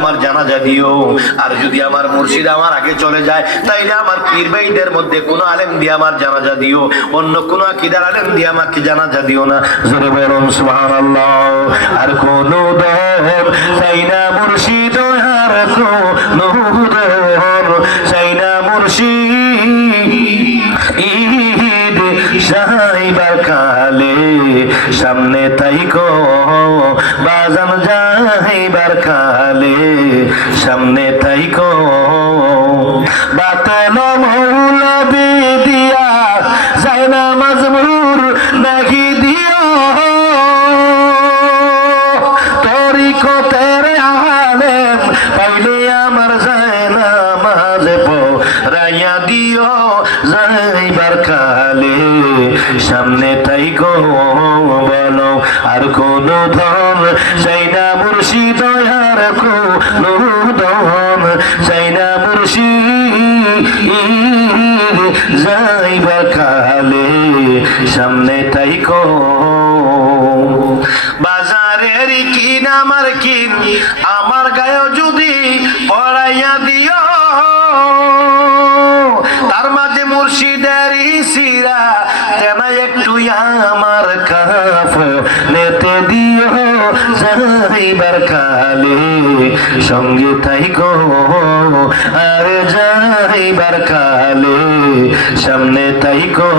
আমার জানাজা দিও আর যদি আমার মুর্শিদ আমার আগে চলে যায়, তাইলে আমার পীর ভাইদের মধ্যে কোনো আলেম দিয়ে আমার জানাজা দিও অন্য কোনো আকিদার আলেম দিয়ে আমাকে জানাজা দিও না। জোরে বেরোন সুবহানাল্লাহ। আর কোন দর চাই মুর্শিদ, আর কোন দর চাই মুর্শিদ। সাইবার কালে সামনে তাই কো, বাজান কালে সামনে তাই কো যাইবার কালে সামনে তাই গো বাজারের কিন আমার কিন আমার গায়ে যদি পড়াইয়া দিও। তার মাঝে মুর্শিদের সিরা কেন একটু আমার কাফ নেতে দিও। যাইবার কালে সঙ্গে তাই গো আর যাইবার কালে সামনে তাই গো,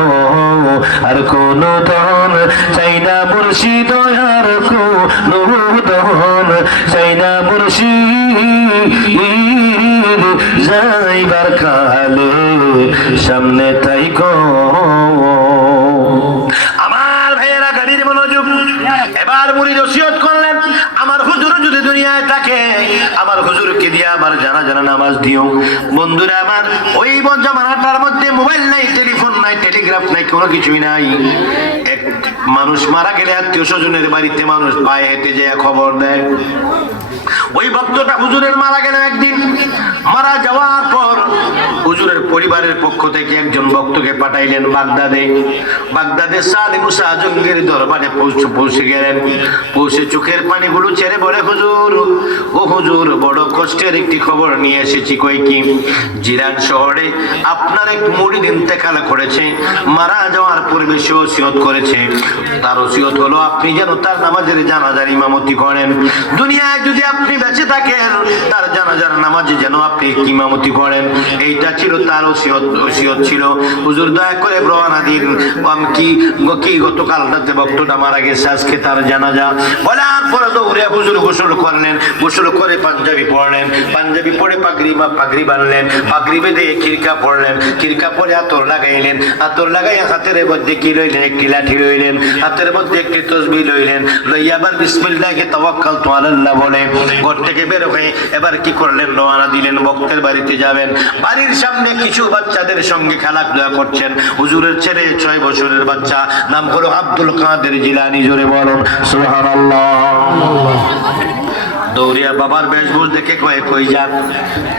আর কোন ধন চাই না মুর্শিদ, আর কোন ধন চাই না মুর্শিদ। যাইবার কালে সামনে তাই গো। আমার হুজুর যদি দুনিয়ায় থাকে, আমার হুজুরকে দিয়ে আমার জানা জানা নামাজ দিও। বন্ধুরা, আমার ওই জমানাটার মধ্যে মোবাইল নাই, টেলিফোন নাই, টেলিগ্রাফ নাই, কোনো কিছুই নাই। এক মানুষ মারা গেলে আত্মীয় স্বজনের বাড়িতে মানুষ পায়ে হেঁটে যায়, খবর দেয়। ওই ভক্তটা হুজুরের মারা গেল একদিন। মারা যাওয়ার পর হুজুরের পরিবারের পক্ষ থেকে একজন ভক্তকে পাঠাইলেন বাগদাদে। বাগদাদে সালি মুসা আজঙ্গের দরবারে পৌঁছে পৌঁছে গেলেন। পৌঁছে চোখের পানিগুলো ছেড়ে বলে, হুজুর, ও হুজুর, বড় কষ্টের একটি খবর নিয়ে এসেছি কই কি? জিরান শহরে আপনার এক মুড়ি দিন ইন্তেকাল করেছে, মারা যাওয়ার পূর্বে সে ওসিয়ত করেছে। তার ওসিয়ত হলো, আপনি যেন তার নামাজের জানাজার ইমামতি করেন। দুনিয়ায় যদি আপনি বেঁচে থাকেন, তার জানাজার নামাজে যেন আপনি ইমামতি করেন। এইটা ছিল তার ওসিয়ত ওসিয়ত ছিল। হুজুর দয়া করে রওনা দিন। কি কি গতকাল রাতে ভক্তটা মারা গেছে, আজকে তার জানাজা। বলার পরে দৌড়ে হুজুর গোসল করলেন। গোসল করে পাঞ্জাবি পড়লেন পাঞ্জাবি পরে পাগড়ি বা পাগড়ি বানলেন পাগড়ি বেঁধে খিরকা পড়লেন খিরকা পরে আতর লাগাইলেন। আতর লাগাই হাতের মধ্যে কি লইলেন? একটি লাঠি লইলেন। হাতের মধ্যে একটি তসবি লইলেন। লইয়া আবার বিসমিল্লাহকে তাওয়াক্কাল তো আল্লাহ বলে। ঘর থেকে বের হয়ে এবার কি করলেন? রওনা দিলেন ভক্তের বাড়িতে যাবেন, বাড়ির সামনে কিছু বাচ্চাদের সঙ্গে খেলাধুলা করছেন। হুজুরের ছেলে, ছয় বছরের বাচ্চা, নাম হলো আব্দুল কাদের জিলানি, জোরে বলুন, সুবহানাল্লাহ। দৌড়িয়া বাবার বেশভূষ দেখে কয়ে কই যান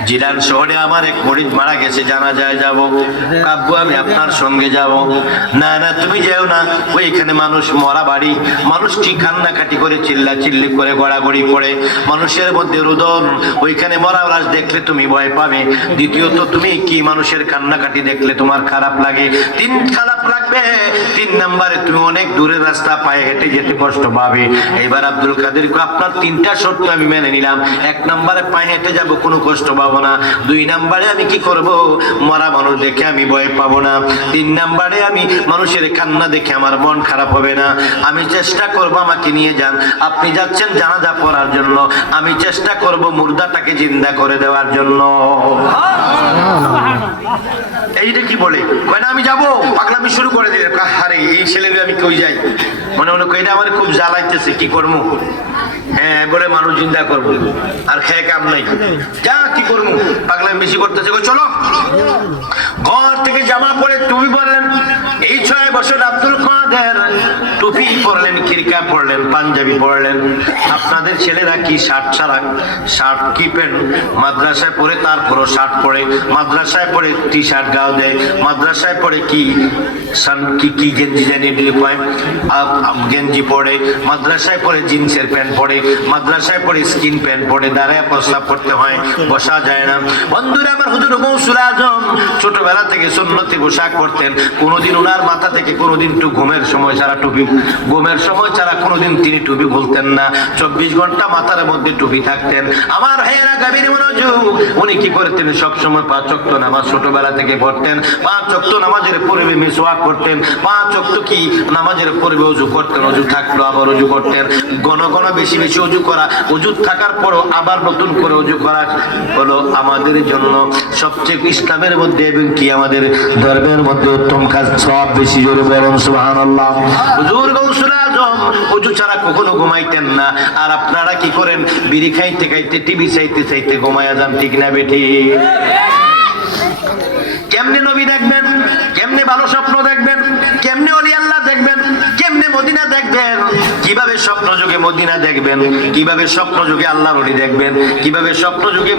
জিলান শহরে আমার এক মরিদ মারা গেছে, জানা যায় যাব। কাব্বু আমি আপনার সঙ্গে যাব। না না, তুমি যেও না, ওই এখানে মানুষ মরা বাড়ি। মানুষ কি কান্নাকাটি করে চিল্লা চিল্লি করে, গড়াগড়ি করে। মানুষের মধ্যে রুদন, ওইখানে মরা লাশ দেখলে তুমি ভয় পাবে। দ্বিতীয়ত, তুমি কি মানুষের কান্নাকাটি দেখলে তোমার খারাপ লাগে? তিন খারাপ লাগবে, তিন নাম্বারে তুমি অনেক দূরের রাস্তা, পায়ে হেঁটে যেতে কষ্ট পাবে। এবার আব্দুল কাদের আপনার তিনটা শর্ত আমি মেনে নিলাম। এক নম্বরে পায়ে হেঁটে যাব, কোনো কষ্ট পাবো না। দুই নম্বরে আমি কি করব? মরা মানুষ দেখে আমি ভয় পাবো না। তিন নম্বরে আমি মানুষের কান্না দেখে আমার মন খারাপ হবে না। আমি চেষ্টা করব আমাকে নিয়ে যান। আপনি যাচ্ছেন জানাজা পড়ার জন্য। আমি চেষ্টা করব মুর্দাটাকে জিন্দা করে দেওয়ার জন্য। এইটা কি বলে? কয় না আমি যাব, পাগলামি শুরু করে দিলে আরে, এই ছেলে আমি কই যাই? মনে মনে এটা আমার খুব জ্বালাইতেছে, কি করব হ্যাঁ বলে মানুষ চিন্তা করব। আর খেয়ে কাম নাই। যা, কি করব পাগলামি বেশি করতেছে। চলো। ঘর থেকে জামা পরে তুমি বললেন, এই ছয় বছর আব্দুল খান টুপি পরলেন পরলেন, পাঞ্জাবি পরলেন। আপনাদের ছেলেরা কি শার্ট ছাড়া? শার্ট কি প্যান্ট? মাদ্রাসায় পরে তারপরও শার্ট পরে। মাদ্রাসায় পরে টি শার্ট গাও দেয়। মাদ্রাসায় পরে কি কি গেঞ্জি গেঞ্জি পরে মাদ্রাসায় পরে জিন্সের প্যান্ট পরে মাদ্রাসায় পরে স্কিন প্যান্ট পরে দাঁড়ায় প্রস্তাব করতে হয়, বসা যায় না। বন্ধুরা, আমার হুজুর আজম ছোটবেলা থেকে সুন্নতি পোশাক করতেন কোনোদিন ওনার মাথা থেকে কোনোদিন একটু ঘুমের সময় ছাড়া টুপি, ঘুমের সময় ছাড়া কোনোদিন তিনি টুপি বলতেন না, চব্বিশ ঘণ্টা মাথার মধ্যে টুপি থাকতেন। আমার ভাইয়েরা গাভীর মনোযোগ। উনি কি করতেন? সবসময় পাঁচ চক্ত নামাজ ছোটবেলা থেকে পড়তেন। পাঁচ চক্ত নামাজের পূর্বে মিসওয়াক করতেন। পাঁচ চক্ত কি নামাজের পূর্বে অজু করতেন অজু থাকল, আবার অজু করতেন। ঘন ঘন বেশি বেশি অজু করা। অজু থাকার পরও আবার নতুন করে উজু করা হলো আমাদের জন্য সবচেয়ে ইসলামের মধ্যে এবং কি আমাদের ধর্মের মধ্যে উত্তম কাজ। সব বেশি জোরে বলুন সুবহানাল্লাহ হুজুর গৌসুল আজম অজু ছাড়া কখনো ঘুমাইতেন না। আর আপনারা কি করেন? বিড়ি খাইতে খাইতে, টিভি চাইতে চাইতে ঘুমায়া যান, ঠিক না বেঠি? কেমনে নবী দেখবেন? কেমনে ভালো স্বপ্ন দেখবেন? কেমনে অলি আল্লাহ দেখবেন কেমনে মদিনা দেখবেন? কীভাবে স্বপ্ন যুগে মদিনা দেখবেন? কীভাবে স্বপ্ন যুগে আল্লাহ অলি দেখবেন? কীভাবে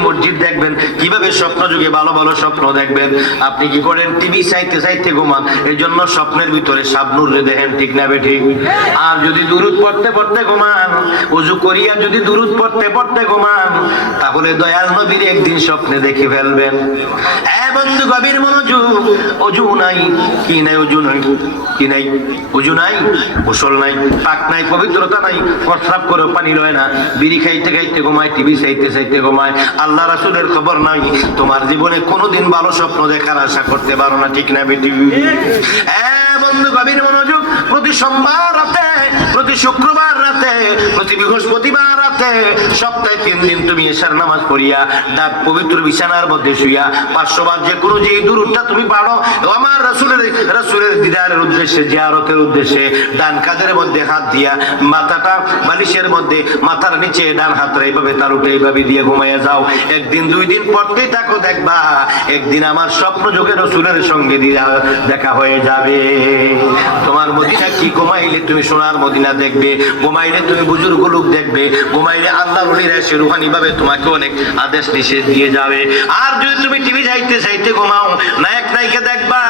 মসজিদ দেখবেন? কীভাবে স্বপ্ন যুগে ভালো ভালো স্বপ্ন দেখবেন? আপনি কি করেন? টিভি চাইতে চাইতে ঘুমান। এই জন্য স্বপ্নের ভিতরে সাবনুর দেখেন, ঠিক না বেঠি? আর যদি দূরত পড়তে পড়তে ঘুমান, উজু করিয়া যদি দূরত পড়তে পড়তে ঘুমান, তাহলে দয়াল নবীর একদিন স্বপ্নে দেখে ফেলবেন। হ্যাঁ বন্ধু, গভীর মনোযোগ অজু নাই, কি নাই অজু নাই, কি নাই অজু নাই? গোসল নাই পাক নাই পবিত্রতা নাই প্রস্রাব করে পানি রয় না। বিড়ি খাইতে খাইতে ঘুমায় টিভি চাইতে চাইতে ঘুমায়। আল্লাহ রাসুলের খবর নাই। তোমার জীবনে কোনোদিন ভালো স্বপ্ন দেখার আশা করতে পারো না ঠিক না বেটি? হ্যাঁ। বন্ধু গভীর মনোযোগ, প্রতি সোমবার রাতে, প্রতি শুক্রবার রাতে, প্রতি বৃহস্পতিবার রাতে, সপ্তাহে তিন দিন তুমি এশার নামাজ পড়িয়া ডাক পবিত্র বিছানার মধ্যে শুইয়া পাঁচশোবার যে কোনো যে দূরটা তুমি পারো আমার রাসুলের রাসুলের দিদারের উদ্দেশ্যে, জিয়ারতের উদ্দেশ্যে, ডান কাঁধের মধ্যে হাত দিয়া, মাথাটা বালিশের মধ্যে, মাথার নিচে, ডান হাতটা এইভাবে, তার উঠে এইভাবে দিয়ে ঘুমাইয়া যাও। একদিন, দুই দিন পরতেই থাকো, দেখবা, একদিন আমার স্বপ্ন যোগে রসুলের সঙ্গে দিয়া- দেখা হয়ে যাবে। তোমার মদিনা কি? ঘুমাইলে তুমি সোনার মদিনা দেখবে, ঘুমাইলে তুমি বুজুর্গ লোক দেখবে, ঘুমাইলে আল্লাহ রলিরা এসে রুহানি ভাবে তোমাকে অনেক আদেশ নিষেধ দিয়ে যাবে। আর যদি তুমি টিভি যাইতে চাইতে ঘুমাও, নায়ক নায়িকা দেখবা,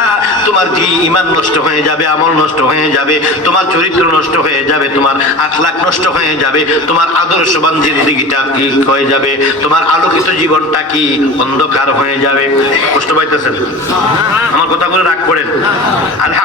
তোমার কি ইমান নষ্ট হয়ে যাবে, আমল নষ্ট হয়ে যাবে, তোমার চরিত্র নষ্ট হয়ে যাবে, তোমার আখলাক নষ্ট হয়ে যাবে, তোমার আদর্শবান জিন্দিগিটা কি হয়ে যাবে, তোমার আলোকিত জীবনটা কি অন্ধকার হয়ে যাবে। কষ্ট পাইতেছেন? আমার কথা বলে রাগ করেন। আর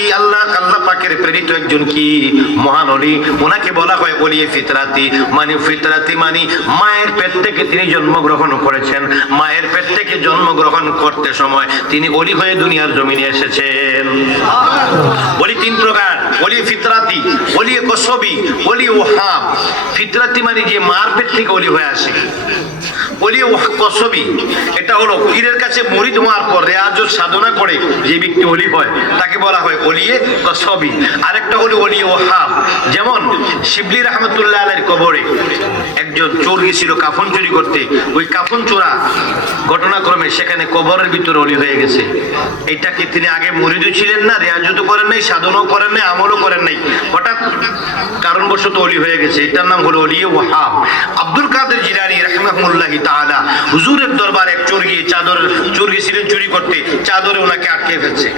কি আল্লাহ আল্লাহ পাকের প্রেরিত একজন কি মহান অলি? ওনাকে বলা হয় অলিয়ে ফিতরাতি। মানে ফিতরাতি মানে মায়ের পেট থেকে তিনি জন্মগ্রহণ করেছেন। মায়ের পেট থেকে জন্মগ্রহণ করতে সময় তিনি অলি হয়ে দুনিয়ার জমিনে এসেছেন। অলি তিন প্রকার। অলি ফিতরাতি, অলি কসবি, অলি ওহাব। ফিতরাতি মানে যে মার পেট থেকে অলি হয়ে আসে। অলি এটা হলো কাছে মরিদ পর রেয়াজ সাধনা করে যে অলি হয়, তাকে বলা হয় আরেকটা হলো অলি যেমন শিবলি রহমতুল্লাহ কবরে একজন চোর গেছিল কাফন চুরি করতে। ওই কাফন চোরা ঘটনাক্রমে সেখানে কবরের ভিতরে অলি হয়ে গেছে। এটাকে তিনি আগে মরিদও ছিলেন না রেয়াজও করেন নাই, সাধনও করেন নাই, আমলও করেন নাই? হঠাৎ কারণবশত অলি হয়ে গেছে। এটার নাম হলো অলিয়ে ওহাব আব্দুল কাদের জিলানি রহমাহুল্লাহি তাআলা। হুজুরের দরবারে চোর গিয়ে চাদর চোর গিয়েছিলেন চুরি করতে চাদরে ওনাকে আটকে ফেলছে।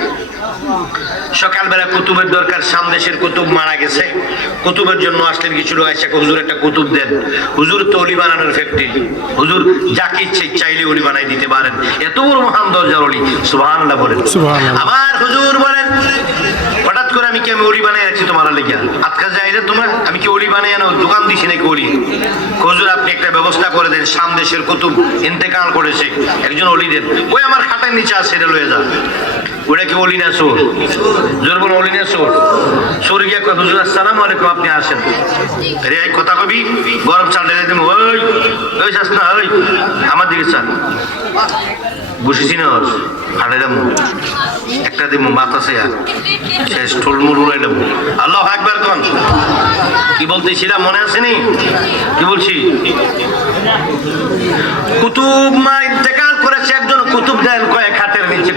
সকালবেলা কুতুবের দরকার সামদেশের কুতুব মারা গেছে। কুতুবের জন্য আসলেন কিছু লোক এসে হুজুর একটা কুতুব দেন। হুজুর তো অলি বানানোর ফ্যাক্টরি। হুজুর যাকে ইচ্ছে চাইলে অলি বানাই দিতে পারেন। এত বড় মহান দরজার অলি। সুবহানাল্লাহ বলেন। আমার হুজুর বলেন হঠাৎ করে আমি কি আমি অলি বানাই রাখছি তোমার লেগে আজকাল যাই রে তোমরা? আমি কি অলি বানাই আনো? দোকান দিছি নাকি অলি? হুজুর আপনি একটা ব্যবস্থা করে দেন সামদেশের কুতুব ইন্তেকাল করেছে একজন অলিদের। ওই আমার খাতায় নিচে আছে এটা লয়ে যা। ওটা জোর বলো অলি না সোর। সোর গিয়া কয়, হুজুর, আসসালামু আলাইকুম, আপনি আসেন। রে, এই কথা কবি, গরম চাল ঢেলে ওই ওই না, ওই, আমার দিকে না দাম একটা দিম বাতাসে আর শেষ ঠোলমুল উড়াই দেবো আল্লাহ একবার কন। কি বলতেছিলাম, মনে আসেনি কি বলছি? কুতুব মা ইন্তেকাল করেছে, একজন কুতুব দেন কয়েক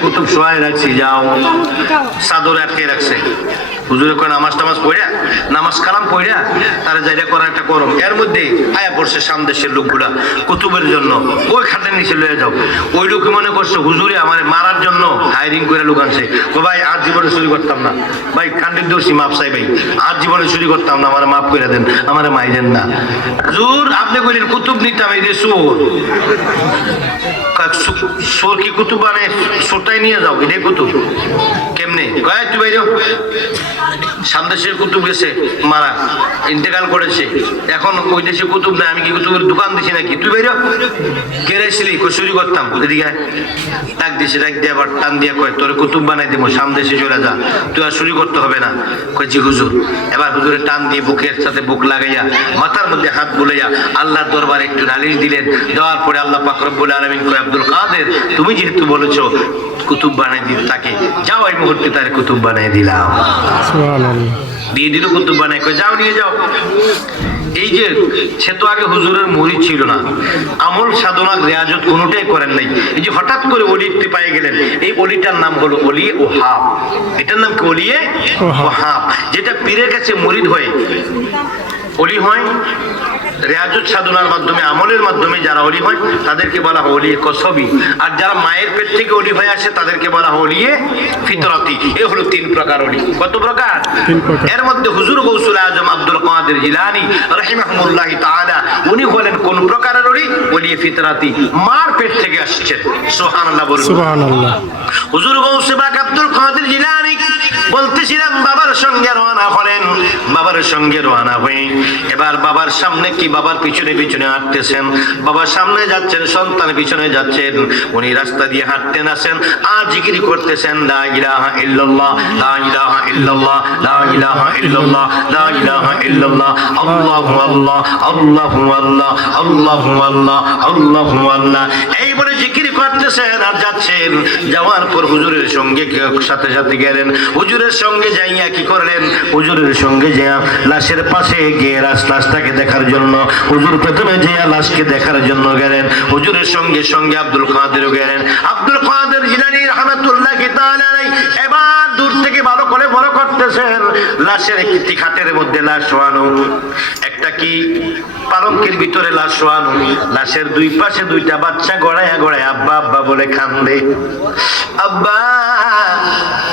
কুতুব শোয়াই রাখছি যাও। চাদর আটকে রাখছে। হুজুরে কয়, নামাজ টামাজ পড়া? নামাজ কালাম পড়া? তারা যাইটা করা একটা করম এর মধ্যে আয়া পড়ছে সামদেশের লোকগুলা কুতুবের জন্য। ওই খাটের নিচে লয়ে যাও। ওই লোক মনে করছে, হুজুরে, আমার মারার জন্য হায়ারিং করে লোক আনছে। ও ভাই, আর জীবনে চুরি করতাম না। ভাই কান্ডির দোষী, মাপ চাই ভাই। আর জীবনে চুরি করতাম না, আমার মাফ করে দেন, আমার মাইরেন না। হুজুর, আপনি কইলেন, কুতুব নিতাম, এই যে চোর। সোর কি কুতুব মানে সোরটাই নিয়ে যাও, এটাই কুতুব। কেমনে? কয় তুই বাইরে সামদেশের কুতুব গেছে, মারা, ইন্তেকাল করেছে। এখন ওই দেশে কুতুব নাই, আমি কি কুতুবের দোকান দিছি নাকি? তুই বাইরে কেড়েছিলি কচুরি করতাম? এদিকে। ডাক দিছে, ডাক দিয়ে আবার টান দিয়ে কয়, তোর কুতুব বানাই দিব, সামদেশে চলে যা। তুই আর চুরি করতে হবে না। কয়, জি হুজুর। এবার হুজুরের টান দিয়ে বুকের সাথে বুক লাগাইয়া, মাথার মধ্যে হাত বুলাইয়া আল্লাহর দরবারে একটু নালিশ দিলেন। দেওয়ার পরে আল্লাহ পাক রব্বুল আলামিন কয়, আব্দুল কাদের, তুমি যেহেতু বলেছ কুতুব বানাই দিতে তাকে, যাও এই মুহূর্তে তার কুতুব বানাই দিলাম। দিয়ে দিল কুতুব বানাই কয়ে, যাও, নিয়ে যাও। এই যে সে তো আগে হুজুরের মরিদ ছিল না। আমল, সাধনা, রেয়াজত কোনোটাই করেন নাই। এই যে হঠাৎ করে অলিতে পাই গেলেন, এই অলিটার নাম হলো অলি ও হাব এটার নাম কি? অলিয়ে ও হাব যেটা পীরের কাছে মরিদ হয়ে। অলি হয় রেয়াজত সাধনার মাধ্যমে আমলের মাধ্যমে যারা অলি হয় তাদেরকে বলা হয় অলিয়ে কসবি। আর যারা মায়ের পেট থেকে অলি হয়ে আসে তাদেরকে বলা হয় অলিয়ে ফিতরতি। এ হলো তিন প্রকার অলি। কত প্রকার? এর মধ্যে হুজুর গৌসুল আজম আব্দুল কাদের জিলানি রহিমাহুল্লাহ তাআলা উনি হলেন কোন প্রকারের অলি? অলিয়ে ফিতরাতি। মার পেট থেকে আসছেন। সুবহানাল্লাহ বলুন। সুবহানাল্লাহ। হুজুর গৌসে পাক আব্দুল কাদের জিলানি বলতেছিলাম বাবার সঙ্গে রওনা হলেন। বাবার সঙ্গে রওনা হয়ে এবার বাবার সামনে কি বাবার পিছনে পিছনে হাঁটতেছেন? বাবার সামনে যাচ্ছেন, সন্তান পিছনে যাচ্ছেন। উনি রাস্তা দিয়ে হাঁটতেন আসেন আর জিকির করতেছেন, লা ইলাহা ইল্লাল্লাহ, লা ইলাহা ইল্লাল্লাহ, লা ইলাহা ইল্লাল্লাহ, লা এই বলে জিকির করতেছেন আর যাচ্ছেন। যাওয়ার পর হুজুরের সঙ্গে সাথে সাথে গেলেন। হুজুরের সঙ্গে যাইয়া কি করলেন? হুজুরের সঙ্গে যাইয়া লাশের পাশে গিয়ে লাশ লাশটাকে দেখার জন্য হুজুর প্রথমে যাইয়া লাশকে দেখার জন্য গেলেন। হুজুরের সঙ্গে সঙ্গে আব্দুল কাদেরও গেলেন। আব্দুল কাদের জিলানী রহমাতুল্লাহ এবার দূর থেকে ভালো করে বড় করতেছেন। লাশের একটি খাটের মধ্যে লাশ একটা কি? পালঙ্কের ভিতরে লাশ লাশের দুই পাশে দুইটা বাচ্চা গড়াইয়া গড়ায় আব্বা আব্বা বলে কান্দে। আব্বা,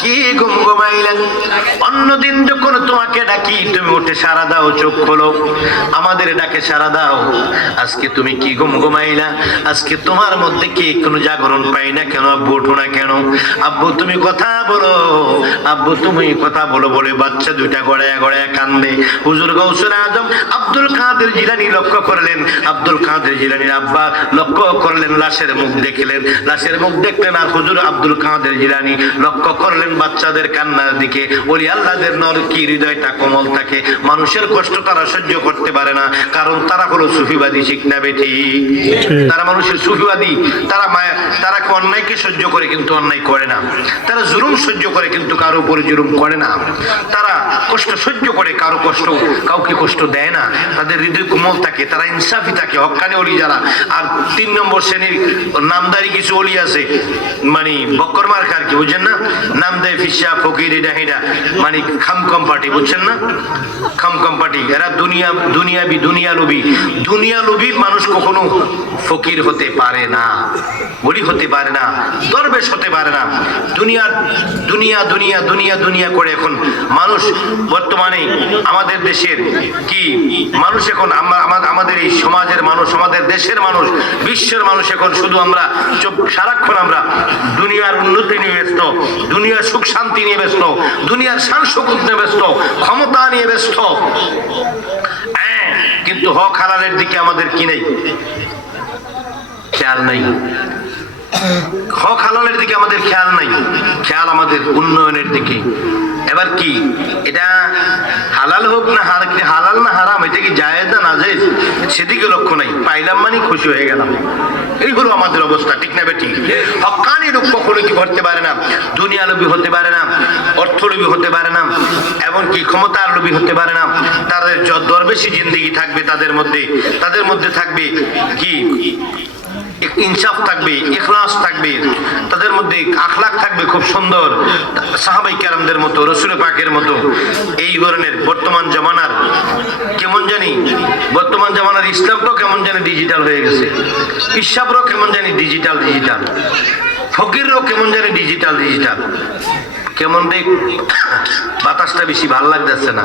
কি ঘুম ঘুমাইলেন? অন্যদিন যখন তোমাকে ডাকি, তুমি উঠে সারা দাও, চোখ খোলো। আমাদের ডাকে সারা দাও। আজকে তুমি কি ঘুম ঘুমাইলা? আজকে তোমার মধ্যে কি কোনো জাগরণ পাই না কেন? আব্বু ওঠো না কেন? আব্বু, তুমি কথা বলো। আব্বু, তুমি কথা বলো বলে বাচ্চা দুইটা গড়ায় গড়ায় কান্দে। হুজুর গৌসুর আজম আব্দুল কাদের জিলানি লক্ষ্য করলেন। আব্দুল কাদের জিলানির আব্বা লক্ষ্য করলেন, লাশের মুখ দেখলেন। লাশের মুখ দেখলেন আর হুজুর আব্দুল কাদের জিলানি লক্ষ্য করলেন বাচ্চাদের কান্নার দিকে। ওলি আল্লাহদের নর কি হৃদয়টা কোমল থাকে? মানুষের কষ্ট তারা সহ্য করতে পারে না কারণ তারা হলো সুফিবাদী শিখ না তারা মানুষের সুফিবাদী তারা মায়া তারা অন্যায়কে সহ্য করে কিন্তু অন্যায় করে না। তারা জুলুম সহ্য করে কিন্তু কারও উপরে জুলুম করে না। তারা কষ্ট সহ্য করে কারও কষ্ট কাউকে কষ্ট দেয় না। তাদের হৃদয় কোমল থাকে তারা ইনসাফি থাকে হকানি অলি যারা। আর তিন নম্বর শ্রেণির নামদারি কিছু অলি আছে মানে বক্কর মার খার কি বুঝছেন না? নাম দেয় ফিসা ফকির এটা মানে খাম বুঝছেন না? এরা দুনিয়া, দুনিয়াবি দুনিয়া লোভী দুনিয়া লোভী মানুষ কখনো ফকির হতে পারে না বলি হতে পারে না, দরবেশ হতে পারে না। দুনিয়া দুনিয়া দুনিয়া দুনিয়া দুনিয়া করে এখন মানুষ বর্তমানে আমাদের দেশের কি মানুষ এখন আমাদের এই সমাজের মানুষ, আমাদের দেশের মানুষ, বিশ্বের মানুষ এখন শুধু আমরা সারাক্ষণ আমরা দুনিয়ার উন্নতি নিয়ে ব্যস্ত, দুনিয়ার সুখ শান্তি নিয়ে ব্যস্ত, দুনিয়ার শান শকুত নিয়ে ব্যস্ত ক্ষমতা নিয়ে ব্যস্ত। হ্যাঁ, কিন্তু হক দিকে আমাদের কি নেই? খেয়াল নেই। হক হালালের দিকে আমাদের খেয়াল নাই। খেয়াল আমাদের উন্নয়নের দিকে। এবার কি? এটা হালাল হোক না হালাল না হারাম এটা কি জায়েজ না জায়েজ সেদিকে লক্ষ্য নাই। পাইলাম মানে খুশি হয়ে গেলাম। এই হলো আমাদের অবস্থা ঠিক না বেটি হকানি লোক কখনো কি করতে পারে না? দুনিয়া লোভী হতে পারে না অর্থলোভী হতে পারে না। এমনকি ক্ষমতার লোভী হতে পারে না। তাদের দরবেশি জিন্দিগি থাকবে তাদের মধ্যে। তাদের মধ্যে থাকবে কি? ইনসাফ থাকবে, ইখলাস থাকবে। তাদের মধ্যে আখলাখ থাকবে খুব সুন্দর। সাহাবাই কেরামদের মতো, রসুল পাকের মতো। এই ধরনের বর্তমান জামানার কেমন জানি, বর্তমান জামানার ইসলামটাও কেমন জানি ডিজিটাল হয়ে গেছে। ইসাবরাও কেমন জানি ডিজিটাল ডিজিটাল ফকিররাও কেমন জানি ডিজিটাল ডিজিটাল কেমন দেখ বাতাসটা বেশি ভালো লাগতেছে না।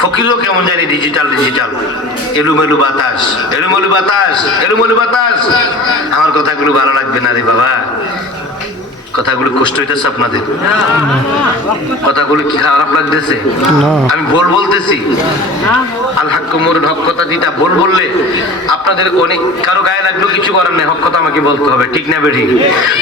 ফকিরও কেমন জানি ডিজিটাল ডিজিটাল এলুমেলু বাতাস এলুমেলু বাতাস এলুমেলু বাতাস। আমার কথাগুলো ভালো লাগবে না রে বাবা। কথাগুলো কষ্ট হইতেছে আপনাদের। কথাগুলো কি খারাপ লাগতেছে? আমি বল বলতেছি। আল্লাহ কুমুর হক কথা যেটা বল বললে আপনাদের অনেক কারও গায়ে লাগল কিছু করার নেই হক কথা আমাকে বলতে হবে ঠিক না বেঠিক?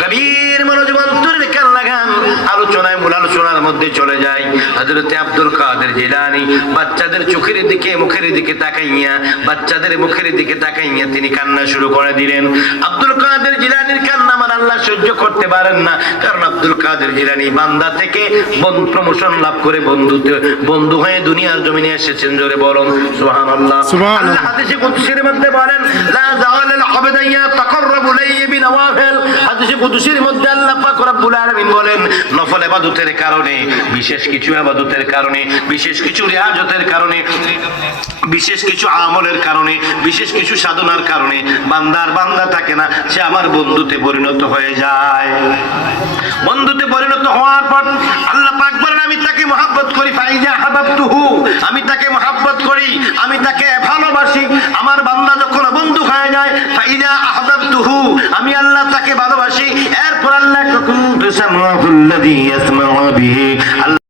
গভীর মনোযোগ অন্তরের কান লাগান? আলোচনায় মূল আলোচনার মধ্যে চলে যায় হযরতে আব্দুল কাদের জিলানী। বাচ্চাদের চোখের দিকে মুখের দিকে তাকাইয়া বাচ্চাদের মুখের দিকে তাকাইয়া তিনি কান্না শুরু করে দিলেন। আব্দুল কাদের জিলানির কান্না আমার আল্লাহ সহ্য করতে পারেন না কারণ আব্দুল কাদের জিলানি বান্দা থেকে প্রমোশন লাভ করে বন্ধুত্ব বন্ধু হয়ে দুনিয়ার জমিনে এসেছেন জোরে বলুন সুবহানাল্লাহ। সুবহানাল্লাহ। আল্লাহ হাদিসে কুদসির মধ্যে বলেন লা যাওয়ালাল আবদাইয়া তাকাররাবু ইলাইহি বিনওয়াফিল। হাদিসে কুদসির মধ্যে আল্লাহ পাক রব্বুল আলামিন বলেন নফল আবাদতের কারণে বিশেষ কিছু আবাদতের কারণে বিশেষ কিছু রেহাজতের কারণে। বিশেষ কিছু আমলের কারণে, বিশেষ কিছু সাধনার কারণে বান্দার বান্দা থাকে না, সে আমার বন্ধুতে পরিণত হয়ে যায়। বন্ধুতে পরিণত হওয়ার পর আল্লাহ পাক বলেন, আমি তাকে মহাব্বত করি, ফাইজা হাবাবতুহু। আমি তাকে মহাব্বত করি, আমি তাকে ভালোবাসি। আমার বান্দা যখন বন্ধু হয়ে যায়, ফাইজা আহবাবতুহু আমি আল্লাহ তাকে ভালোবাসি। এরপর আল্লাহ কুনতু সামাহুল্লাযী ইয়াসমাউ বিহি।